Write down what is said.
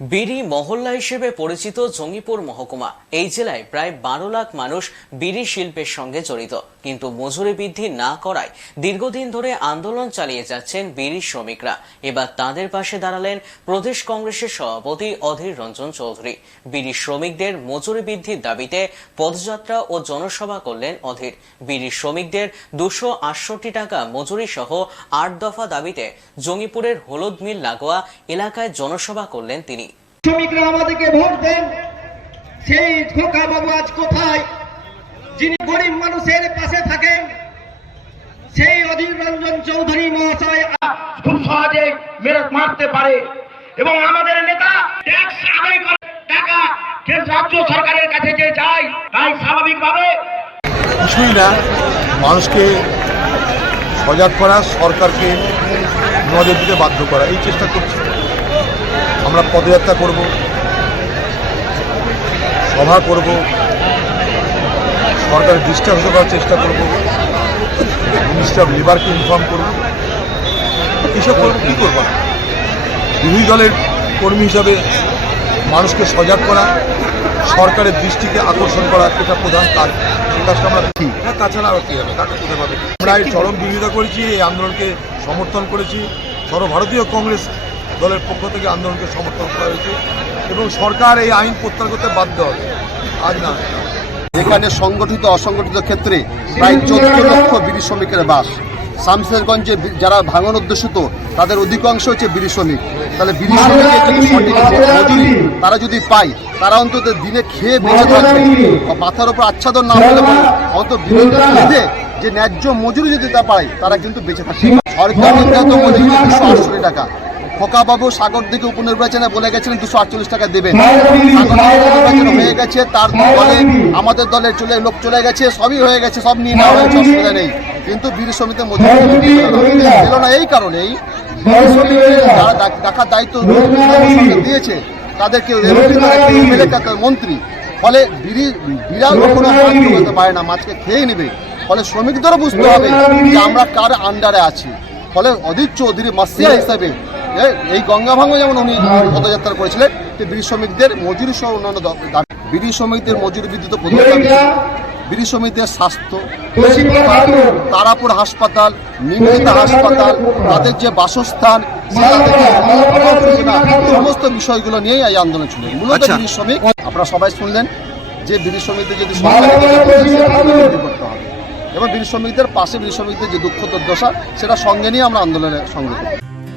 বিড়ি মহল্লা হিসেবে পরিচিত জঙ্গিপুর মহকুমা। এই জেলায় প্রায় বারো লাখ মানুষ বিড়ি শিল্পের সঙ্গে জড়িত। কিন্তু মজুরি বৃদ্ধি না করায় দীর্ঘদিন ধরে আন্দোলন চালিয়ে যাচ্ছেন বিড়ি শ্রমিকরা। এবার তাদের পাশে দাঁড়ালেন প্রদেশ কংগ্রেসের সভাপতি অধীর রঞ্জন চৌধুরী। বিড়ি শ্রমিকদের মজুরি বৃদ্ধির দাবিতে পদযাত্রা ও জনসভা করলেন অধীর। বিড়ি শ্রমিকদের দুশো আটষট্টি টাকা মজুরি সহ আট দফা দাবিতে জঙ্গিপুরের হলুদ মিল লাগোয়া এলাকায় জনসভা করলেন তিনি। শ্রমিকরা আমাদেরকে ভোট দেন। সেই খোকা বাবু আজ কোথায়? যিনি গরিব মানুষের পাশে থাকেন, সেই অধীর রঞ্জন চৌধুরী মহাশয় খুব সহজে মেরে মারতে পারে। এবং আমাদের নেতা ট্যাক্স আদায় করে টাকা রাজ্য সরকারের কাছে যে যায়, তাই স্বাভাবিকভাবে কিছুই মানুষকে সজাগ করা, সরকারকে নজর দিতে বাধ্য করা, এই চেষ্টা করছি। আমরা পদযাত্রা করব, সভা করব দৃষ্টি আকর্ষণ করার চেষ্টা করব মিনিস্টার অফ লিবারকে ইনফর্ম করব। এসব করব, কী করব বিরোধী দলের কর্মী হিসাবে মানুষকে সজাগ করা, সরকারের দৃষ্টিকে আকর্ষণ করা এটা প্রধান কাজ। সেই কাজটা আমরা ঠিক হ্যাঁ তাছাড়া আর কী হবে? কাকে কোথায় পাবে? আমরা এই চরম বিরোধিতা করেছি, এই আন্দোলনকে সমর্থন করেছি। সর্বভারতীয় কংগ্রেস দলের পক্ষ থেকে আন্দোলনকে সমর্থন করা হয়েছে এবং সরকার এই আইন প্রত্যাহার করতে বাধ্য হবে। আজ না। এখানে সংগঠিত অসংগঠিত ক্ষেত্রে প্রায় চোদ্দ লক্ষ বিড়ি শ্রমিকের বাস। শামশেরগঞ্জে যারা ভাঙন অধ্যুষিত তাদের অধিকাংশ হচ্ছে বিড়ি শ্রমিক। তাহলে বিড়ি শ্রমিকের তারা যদি পায় তারা অন্তত দিনে খেয়ে বেঁচে থাকবে। বা মাথার উপর আচ্ছাদন না হলে অন্তত বিরোধী যে ন্যায্য মজুরি যদি তা পায় তারা কিন্তু বেঁচে থাকে সরকার নির্ধারিত মজুরি দুশো আটষট্টি টাকা। খোকাবাবু সাগর দিকে উপনির্বাচনে বলে গেছিলেন দুশো আটচল্লিশ টাকা দেবেন। হয়ে গেছে তার ফলে আমাদের দলের চলে লোক চলে গেছে সবই হয়ে গেছে সব নিয়ে নেওয়া হয়েছে অসুবিধা নেই। কিন্তু বীর সমিতি মজুরি দিল না এই কারণেই যারা ডাক- দায়িত্ব দিয়েছে তাদেরকে মন্ত্রী ফলে বিড়ি বিড়াল কখনো হাত পারে না মাছকে খেয়ে নেবে। ফলে শ্রমিকদেরও বুঝতে হবে যে আমরা কার আন্ডারে আছি। ফলে অধীর চৌধুরী মাসিয়া হিসাবে এই গঙ্গা ভাঙ্গ যেমন উনি পদযাত্রা করেছিলেন যে বিড়ি শ্রমিকদের মজুরি সহ অন্যান্য দাবি। বিড়ি শ্রমিকদের মজুরি বৃদ্ধিত প্রধান দাবি। বিড়ি শ্রমিকদের স্বাস্থ্য তারাপুর হাসপাতাল নিমতিতা হাসপাতাল তাদের যে বাসস্থান সমস্ত বিষয়গুলো নিয়েই এই আন্দোলন ছিল মূলত বিড়ি শ্রমিক আপনারা সবাই শুনলেন যে বিড়ি শ্রমিকদের যদি করতে হবে। এবং বিড়ি শ্রমিকদের পাশে বিড়ি শ্রমিকদের যে দুঃখ দুর্দশা সেটা সঙ্গে নিয়ে আমরা আন্দোলনে সঙ্গে করব